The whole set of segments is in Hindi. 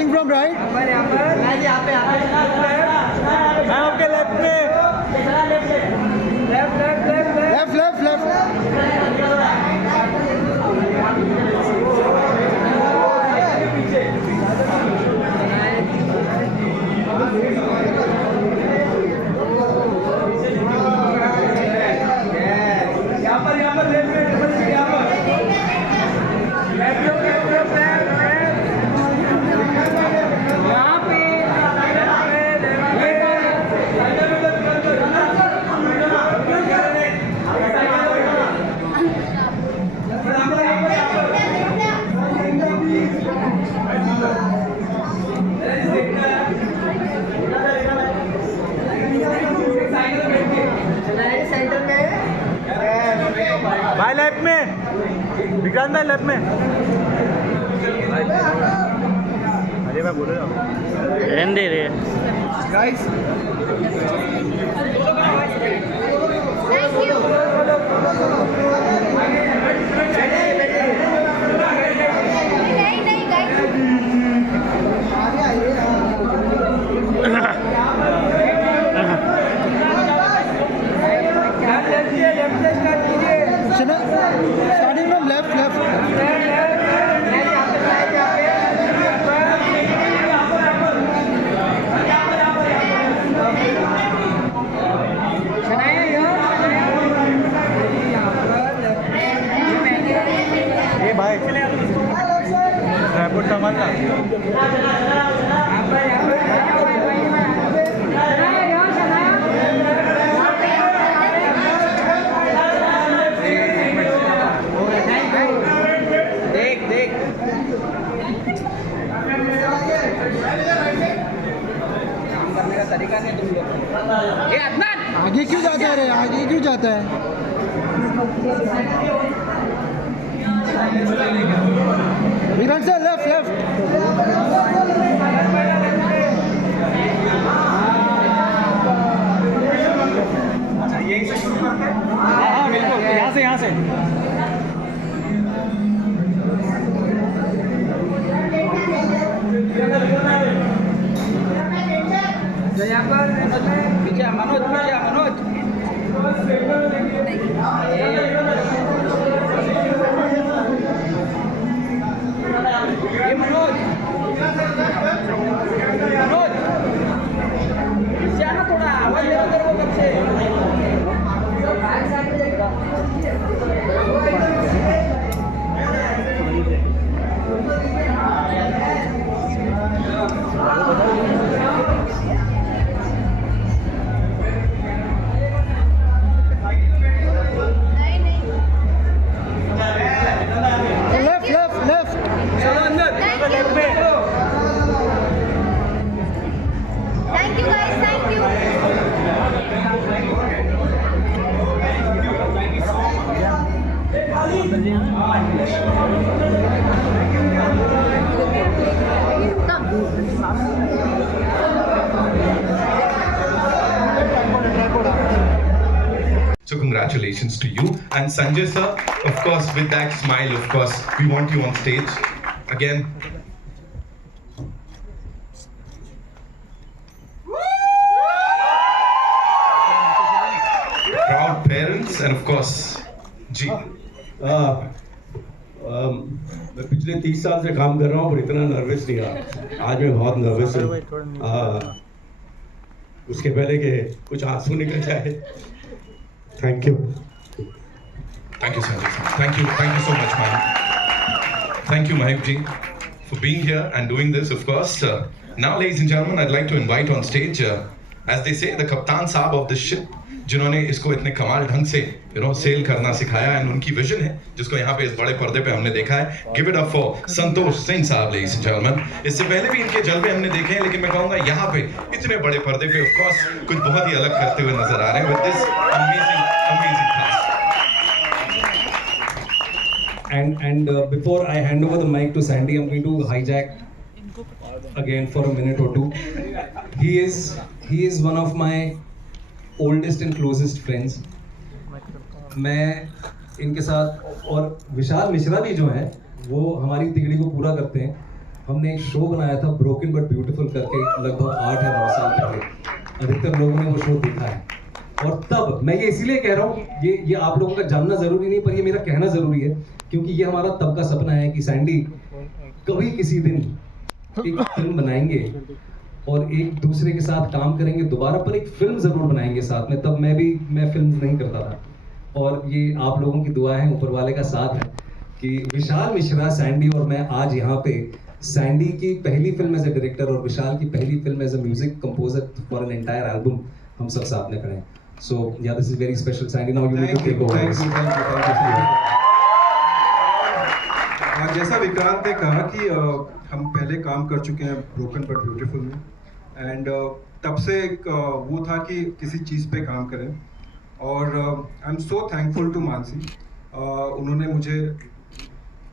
Starting from right. मैं आपके लेफ्ट में। Left. भाई लेफ्ट में, विक्रांत भाई लेफ्ट में। अरे मैं बोल रहा हूँ रहने दे रहे Guys. Starting from left. ये भाई ट्राइपॉड सामान का। आगे क्यों जाता है रे? आगे क्यों जाता है? Vikrant sir left. हाँ बिल्कुल, यहाँ से मनोज थोड़ा आवाज लेफ्ट। चलो अंदर लेफ्ट में। Thank you guys, thank you. So congratulations to you and Sanjay sir, of course with that smile, of course we want you on stage again. Proud parents and of course जी मैं पिछले 30 साल से काम कर रहा हूँ पर इतना नर्वस नहीं रहा। आज मैं बहुत नर्वस हूँ। उसके पहले के कुछ आंसू निकल जाए। Thank you Sanjay sir, thank you so much man. Thank you Mahek ji for being here and doing this, of course. Now ladies and gentlemen, I'd like to invite on stage as they say the Kaptan Saab of the ship, जिन्होंने इसको इतने कमाल ढंग से सेल करना सिखाया एंड उनकी विजन है जिसको यहाँ पे इस बड़े पर्दे पे हमने देखा है। Give it up for Santosh Singh साहब लेडीज एंड जेंटलमैन। इससे पहले भी इनके जलवे हमने देखे हैं लेकिन मैं कहूँगा यहाँ पे इतने बड़े पर्दे पे ऑफ कोर्स कुछ बहुत ही अलग करते हुए नजर आ रहे हैं with this amazing cast. And before I hand over the mic to Sandy, I'm going to hijack again for a minute or two. He is one of my oldest and closest friends. मैं इनके साथ और विशाल मिश्रा भी जो हैं वो हमारी तिगड़ी को पूरा करते हैं। हमने एक शो बनाया था ब्रोकन बट ब्यूटीफुल करके, लगभग 8 या 9 साल पहले। अधिकतर लोगों ने वो शो देखा है। और तब मैं ये इसीलिए कह रहा हूँ, ये आप लोगों का जानना जरूरी नहीं, पर ये मेरा कहना जरूरी है, क्योंकि ये हमारा तब का सपना है कि सैंडी कभी किसी दिन एक फिल्म बनाएंगे और एक दूसरे के साथ काम करेंगे दोबारा, पर एक फिल्म जरूर बनाएंगे साथ में। तब मैं फिल्म नहीं करता था, और ये आप लोगों की दुआ है, ऊपर वाले का साथ है कि विशाल मिश्रा, सैंडी और मैं आज यहाँ पे सैंडी की पहली फिल्म एज ए डायरेक्टर और विशाल की पहली film as a music composer for an entire album हम सब साथ में खड़े हैं। So yeah this is very special. Sandy, now you need to take over. जैसा विक्रांत ने कहा कि हम पहले काम कर चुके हैं ब्रोकन बट ब्यूटीफुल में, एंड तब से एक वो था कि किसी चीज़ पे काम करें, और I am so thankful to Mansi. उन्होंने मुझे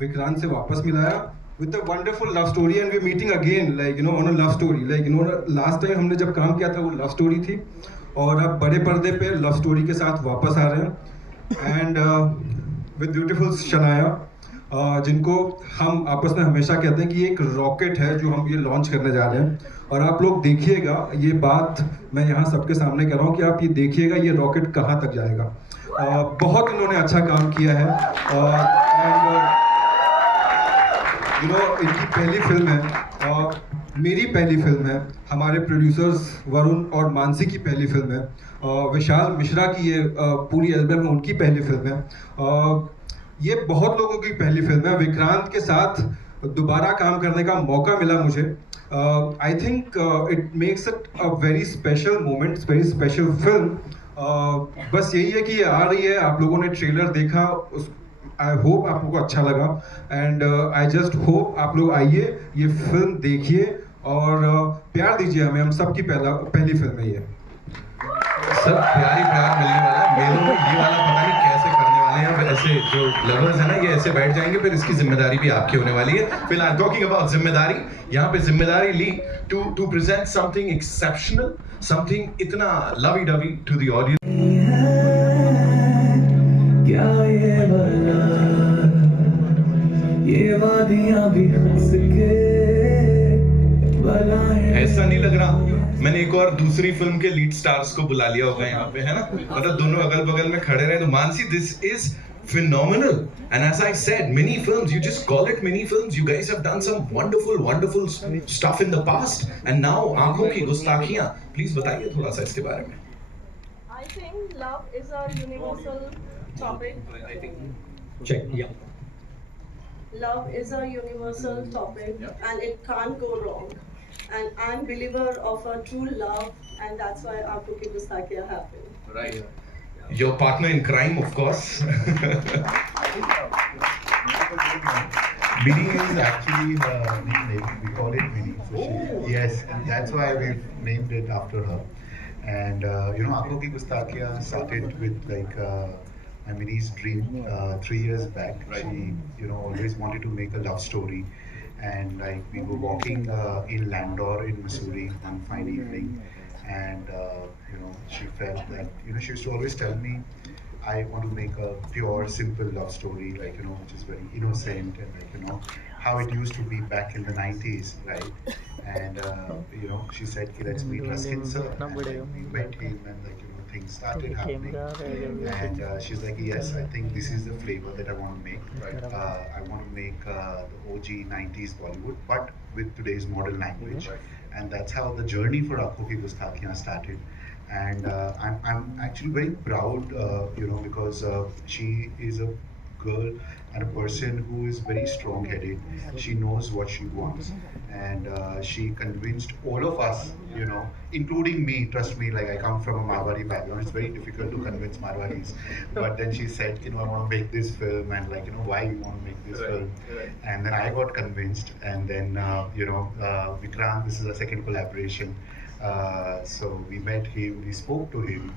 विक्रांत से वापस मिलाया with a wonderful love story, and we meeting again like you know on a love story. Like you know last time हमने जब काम किया था वो लव स्टोरी थी, और अब बड़े पर्दे पे लव स्टोरी के साथ वापस आ रहे हैं, एंड विद ब्यूटीफुल शनाया, जिनको हम आपस में हमेशा कहते हैं कि ये एक रॉकेट है जो हम ये लॉन्च करने जा रहे हैं। और आप लोग देखिएगा, ये बात मैं यहाँ सबके सामने कह रहा हूँ कि आप ये देखिएगा ये रॉकेट कहाँ तक जाएगा। बहुत इन्होंने अच्छा काम किया है, एंड यू नो इनकी पहली फिल्म है, मेरी पहली फिल्म है, हमारे प्रोड्यूसर्स वरुण और मानसी की पहली फिल्म है, विशाल मिश्रा की ये पूरी एल्बम है उनकी पहली फिल्म है, ये बहुत लोगों की पहली फिल्म है। विक्रांत के साथ दोबारा काम करने का मौका मिला मुझे। I think it makes it a very special moment, very special film. बस यही है कि ये आ रही है, आप लोगों ने ट्रेलर देखा, आई होप आप लोगों को अच्छा लगा, एंड आई जस्ट होप आप लोग आइए, ये फिल्म देखिए और प्यार दीजिए हमें, हम सबकी पहली फिल्म है ये। सब प्यार मिलने वाला है। मेरे को ये वाला पता नहीं कैसे करने वाले हैं, अब ऐसे जो लवर्स है ना ये ऐसे बैठ जाएंगे, फिर इसकी जिम्मेदारी भी आपकी होने वाली है। फिलहाल टॉकिंग अबाउट जिम्मेदारी, यहाँ पे जिम्मेदारी ली to present something exceptional, something इतना lovey dovey to the audience. क्या ये भला, ये वादियां भी हंस के भला है। ऐसा नहीं लग रहा मैंने एक और दूसरी फिल्म के लीड स्टार्स को बुला लिया होगा यहाँ पे, है ना, मतलब दोनों अगल बगल में खड़े रहे। तो Mansi, this is phenomenal, and as I said, mini films, you just call it mini films. You guys have done some wonderful stuff in the past, and now आंखों की गुस्ताखियाँ, please बताइए थोड़ा सा इसके बारे में। I think love is a universal topic. Check, yeah. Love is a universal topic, and it can't go wrong. And I'm believer of a true love, and that's why Aankhon Ki Gustakiyan happened. Right. Your partner in crime, of course. Minnie is actually her nickname. We call it Minnie. So yes, and that's why we've named it after her. And you know, Aankhon Ki Gustakiyan started with like my Minnie's dream 3 years back. She, you know, always wanted to make a love story. And like we were walking in Landor in Missouri one fine evening, and you know, she felt that, you know, she used to always tell me, I want to make a pure, simple love story, like, you know, which is very innocent, and like, you know, how it used to be back in the 90s, right? And you know, she said, let's meet Raskin sir. And like, we met him, and like, you know, things started happening. And she's like, yes, I think this is the flavor that I want to make. I want to make the OG 90s Bollywood, but with today's modern language. And that's how the journey for Aankhon Ki Gustakiyan started. And I'm actually very proud, you know, because she is a girl and a person who is very strong-headed. She knows what she wants, and she convinced all of us, you know, including me. Trust me, like I come from a Marwari background. It's very difficult to convince Marwaris. But then she said, you know, I want to make this film, and like, you know, why you want to make this film? And then I got convinced, and then you know, Vikrant, this is a second collaboration. So we met him, we spoke to him.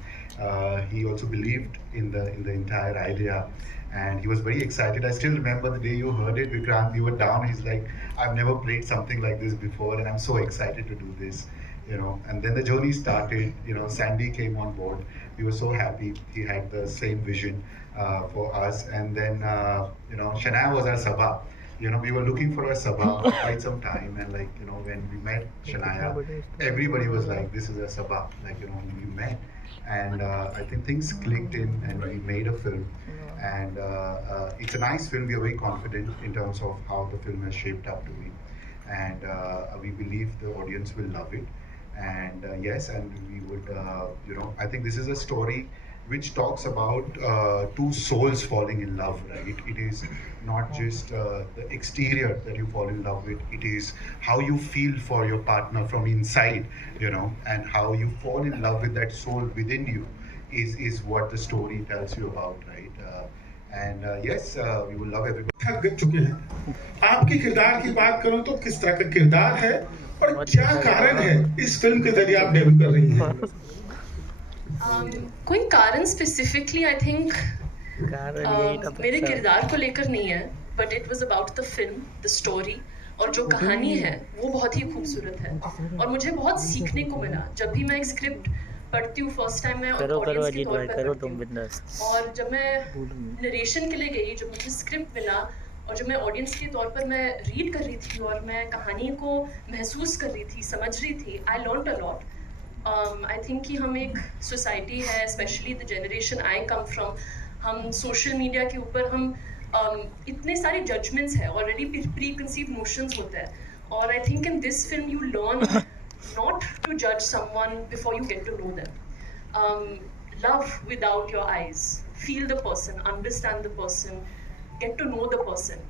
He also believed in the entire idea, and he was very excited. I still remember the day you heard it, Vikrant. You were down. He's like, I've never played something like this before, and I'm so excited to do this. You know, and then the journey started. You know, Sandy came on board. We were so happy. He had the same vision for us, and then you know, Shania was our sabha. you know, we were looking for a sabah for quite some time, and like, you know, when we met Shania, everybody was like, this is a sabah, like, you know, we met, and I think things clicked in, and we made a film, and it's a nice film. We are very confident in terms of how the film has shaped up to be, and we believe the audience will love it, and yes, and we would, you know, I think this is a story which talks about two souls falling in love, right? It is not just the exterior that you fall in love with, it is how you feel for your partner from inside, you know, and how you fall in love with that soul within you is what the story tells you about, right? And yes, we will love everybody. थक चुके हैं। आपकी किरदार की बात करूं तो किस तरह का किरदार है और क्या कारण है इस फिल्म के जरिए आप डेब्यू कर रही हैं? कोई कारण स्पेसिफिकली आई थिंक मेरे किरदार को लेकर नहीं है, but it was about the film, the story, और जो कहानी है वो बहुत ही खूबसूरत है और मुझे बहुत सीखने को मिला। जब भी मैं एक स्क्रिप्ट पढ़ती हूँ फर्स्ट टाइम मैं ऑडियंस के तौर पर पढ़ती हूँ, और जब मैं नरेशन के लिए गई, जब मुझे स्क्रिप्ट मिला और जब मैं ऑडियंस के तौर पर मैं रीड कर रही थी और मैं कहानी को महसूस कर रही थी, समझ रही थी, I learned a lot. I think कि हम एक सोसाइटी है, specially the generation I come from, हम सोशल मीडिया के ऊपर हम इतने सारे जजमेंट्स हैं, ऑलरेडी प्री कंसीव नोशंस होते हैं, और I think in this film you learn not to judge someone before you get to know them. Love without your eyes, feel the person, understand the person, get to know the person.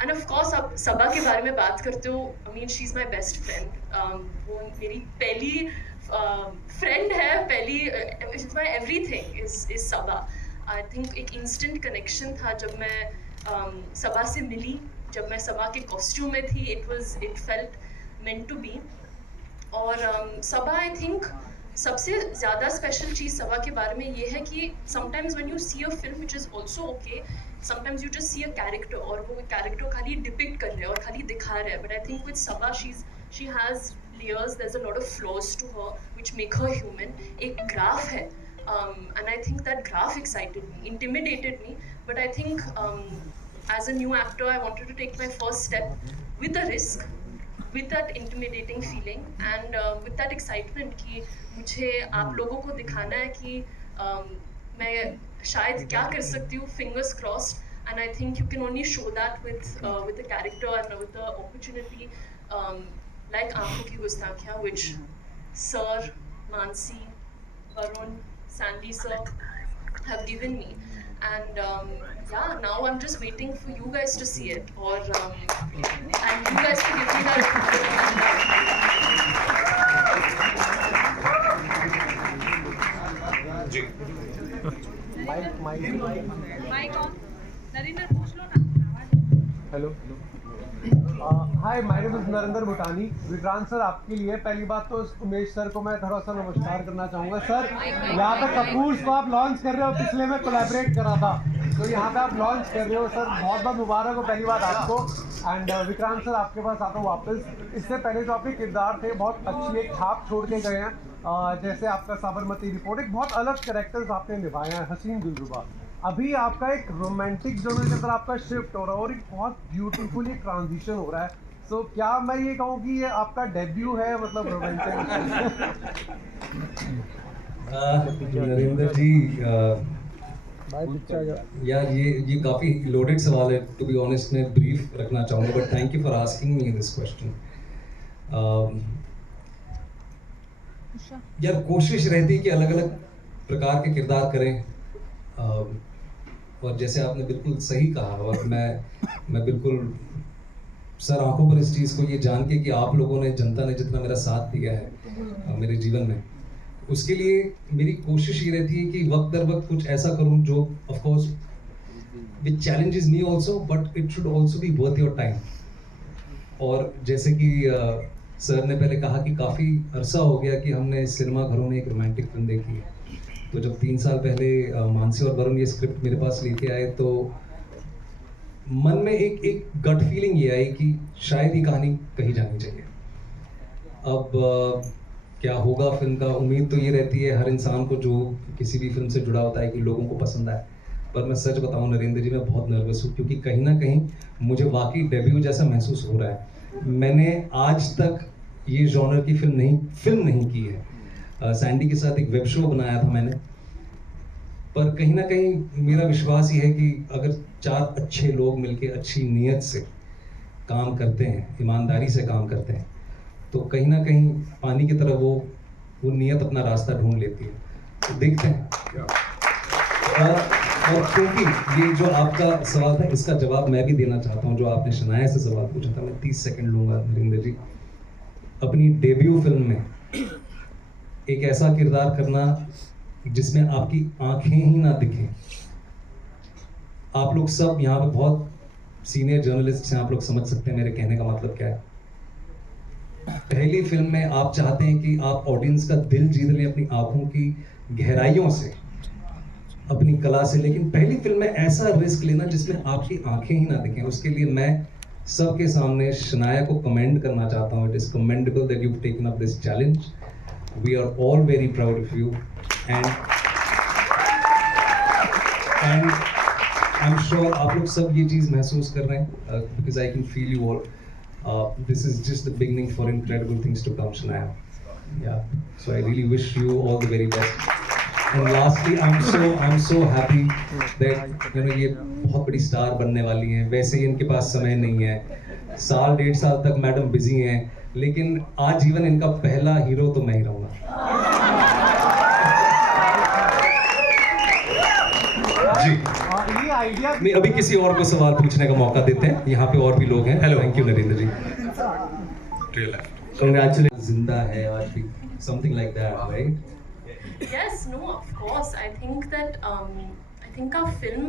And of course आप सबा के बारे में बात करते हो, I mean she's my best friend. वो मेरी पहली friend है, पहली it's my everything is Saba. I think एक instant connection था जब मैं सबा से मिली, जब मैं सबा के costume में थी, it felt meant to be. और सबा आई थिंक सबसे ज़्यादा स्पेशल चीज़ सबा के बारे में ये है कि sometimes when you see a film which is also okay, sometimes you just see a character और वो कैरेक्टर खाली डिपिक्ट कर रहे हैं और खाली दिखा रहे हैं, but I think with Saba she has layers, there is a lot of flaws to her which make her human. एक ग्राफ है, and I think that graph excited me, intimidated me, but I think as a new actor I wanted to take my first step with a risk, with that intimidating feeling and with that excitement कि मुझे आप लोगों को दिखाना है कि मैं शायद क्या कर सकती हूँ, fingers crossed, and I think you can only show that with the character and with the opportunity like आंखों की गुस्ताखियाँ, which Sir, Mansi, Varun, Sandy sir have given me. And yeah, now I'm just waiting for you guys to see it, or and you guys to give me that. Mic on. Narinder, पूछ लो ना. Hello. Hi, my name is Narendra Bhutani. Vikrant sir, आपके लिए पहली बात तो उमेश सर को मैं थोड़ा सा नमस्कार करना चाहूँगा। सर, यहाँ पे कपूर्स को आप लॉन्च कर रहे हो, पिछले में कोलैबोरेट करा था, तो यहाँ पे आप लॉन्च कर रहे हो सर, बहुत बहुत मुबारक हो पहली बात आपको। एंड विक्रांत सर, आपके पास आता हूँ वापस। इससे पहले जो आपके किरदार थे बहुत अच्छी एक छाप छोड़ के गए हैं, जैसे आपका साबरमती रिपोर्ट, एक बहुत अलग कैरेक्टर्स आपने निभाए हैं, हसीन दिलरुबा। अभी आपका एक रोमांटिक जोनर के अंदर आपका शिफ्ट हो रहा है और एक बहुत ब्यूटीफुल एक ट्रांजिशन हो रहा है। सो क्या मैं ये कहूँ कि ये आपका डेब्यू है, मतलब रोमांटिक? नरेंद्र जी, यार ये काफ़ी लोडेड सवाल है, टू बी ऑनेस्ट। मैं ब्रीफ रखना चाहूँगा, but thank you for asking me this question. यार कोशिश रहती है कि अलग अलग प्रकार के किरदार करें, और जैसे आपने बिल्कुल सही कहा, और मैं बिल्कुल सर आंखों पर इस चीज़ को ये जान के कि आप लोगों ने, जनता ने जितना मेरा साथ दिया है मेरे जीवन में, उसके लिए मेरी कोशिश ये रहती है कि वक्त दर वक्त कुछ ऐसा करूं जो of course which challenges me also, but it should also be worth your time. और जैसे कि सर ने पहले कहा कि काफ़ी अरसा हो गया कि हमने सिनेमा घरों में एक रोमांटिक फिल्म देखी है, तो जब 3 साल पहले मानसी और वरुण ये स्क्रिप्ट मेरे पास लेके आए, तो मन में एक गट फीलिंग ये आई कि शायद ये कहानी कही जानी चाहिए। अब क्या होगा फिल्म का, उम्मीद तो ये रहती है हर इंसान को जो किसी भी फिल्म से जुड़ा होता है कि लोगों को पसंद आए। पर मैं सच बताऊं नरेंद्र जी, मैं बहुत नर्वस हूँ क्योंकि कहीं ना कहीं मुझे वाकई डेब्यू जैसा महसूस हो रहा है। मैंने आज तक ये जॉनर की फिल्म नहीं की है। सैंडी के साथ एक वेब शो बनाया था मैंने, पर कहीं ना कहीं मेरा विश्वास ये है कि अगर 4 अच्छे लोग मिलके अच्छी नीयत से काम करते हैं, ईमानदारी से काम करते हैं, तो कहीं ना कहीं पानी की तरह वो नीयत अपना रास्ता ढूंढ लेती है। तो देखते हैं। और क्योंकि ये जो आपका सवाल था, इसका जवाब मैं भी देना चाहता हूँ। जो आपने शनाया से सवाल पूछा था, मैं 30 सेकंड लूँगा नरेंद्र जी। अपनी डेब्यू फिल्म में एक ऐसा किरदार करना जिसमें आपकी आंखें ही ना दिखें। आप लोग सब यहाँ पे बहुत सीनियर जर्नलिस्ट हैं, आप लोग समझ सकते हैं मेरे कहने का मतलब क्या है। पहली फिल्म में आप चाहते हैं कि आप ऑडियंस का दिल जीत लें अपनी आंखों की गहराइयों से, अपनी कला से, लेकिन पहली फिल्म में ऐसा रिस्क लेना जिसमें आपकी आंखें ही ना दिखें, उसके लिए मैं सबके सामने शनाया को कमेंड करना चाहता हूँ। It is commendable that you taken up this challenge. We are all very proud of you and I am sure आप लोग सब ये चीज़ महसूस कर रहे हैं, because I can feel you all. This is just the beginning for incredible things to come, Shania. Yeah. So I really wish you all the very best. And lastly, I'm so happy that ये बहुत बड़ी स्टार बनने वाली हैं। वैसे ही इनके पास समय नहीं है, 1.5 साल तक मैडम बिजी हैं, लेकिन आजीवन इनका पहला हीरो तो मैं ही रहूँगा। जी ये आइडिया नहीं, अभी किसी और को सवाल पूछने का मौका देते हैं, यहाँ पे और भी लोग हैं। Hello, thank you Narendra ji. Congratulations, जिंदा है आज भी, something like that, right? Yes, no, of course. I think that I think our film,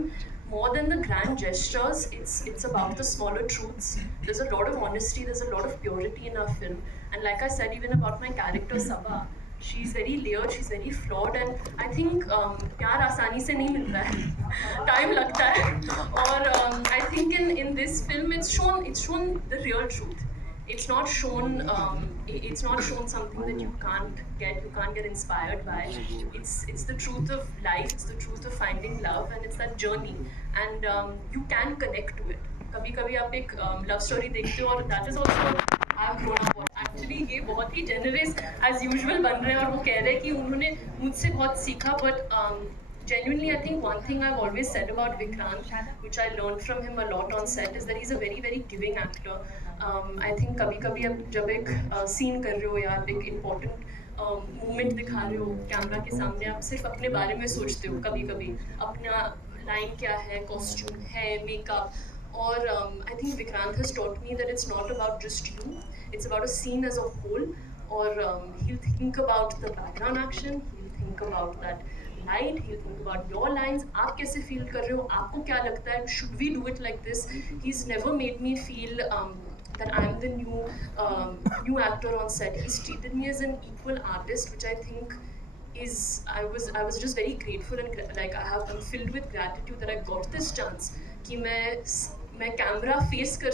more than the grand gestures, it's about the smaller truths. There's a lot of honesty, there's a lot of purity in our film, and like I said, even about my character Sabha, she's very layered, she's very flawed, and I think प्यार आसानी से नहीं मिलता है, टाइम लगता है, और I think in this film it's shown the real truth. It's not shown something that you can't get inspired by. It's the truth of life, it's the truth of finding love, and it's that journey, and you can connect to it. कभी आप एक लव स्टोरी देखते हो और that is also I've grown up on. Actually ये बहुत ही generous as usual बन रहे हैं, और वो कह रहे हैं कि उन्होंने मुझसे बहुत सीखा, but genuinely I think one thing I've always said about Vikrant, which I learned from him a lot on set, is that he's a very very giving actor. I think कभी आप जब एक सीन कर रहे हो या आप एक important moment दिखा रहे हो कैमरा के सामने, आप सिर्फ अपने बारे में सोचते हो, कभी अपना लाइन क्या है, कॉस्ट्यूम है, मेकअप, और I think Vikrant has taught me that it's not about just you, it's about a scene as a whole, or he'll think about the background action, he'll think about that light, he'll think about your lines, आप कैसे feel कर रहे हो, आपको क्या लगता है, should we do it like this? He's never made me feel that I'm the new actor on set. He's treated me as an equal artist, which I think is I was just very grateful, and like I'm filled with gratitude that I got this chance कि मैं कैमरा फेस कर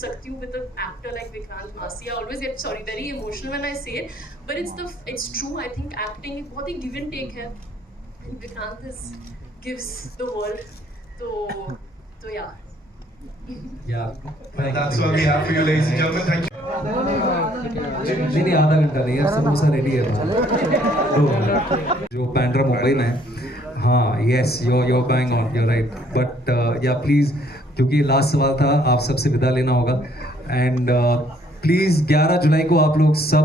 सकती हूँ with an actor like Vikrant Massey. I always get very emotional when I say it, but it's true. I think acting एक बहुत ही give and take है, and Vikrant gives the world. So yeah. Yeah. That's all we have for you, ladies and gentlemen. Thank you. नहीं, आधा घंटा नहीं है, समोसा रेडी है। जो पैंड्रा मुंबई में है, हाँ, yes, you're going on, you're right, but yeah, please, क्योंकि लास्ट सवाल था, आप सबसे विदा लेना होगा, एंड प्लीज़ 11 जुलाई को आप लोग सब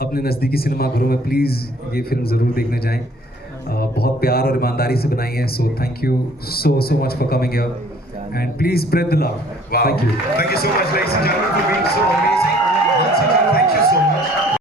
अपने नज़दीकी सिनेमा घरों में प्लीज़ ये फिल्म ज़रूर देखने जाएं। बहुत प्यार और ईमानदारी से बनाई है, so thank you so much for coming here, and please spread the love. Wow. Thank you. Thank you so much, ladies and gentlemen, for being so amazing. Once again, thank you so much.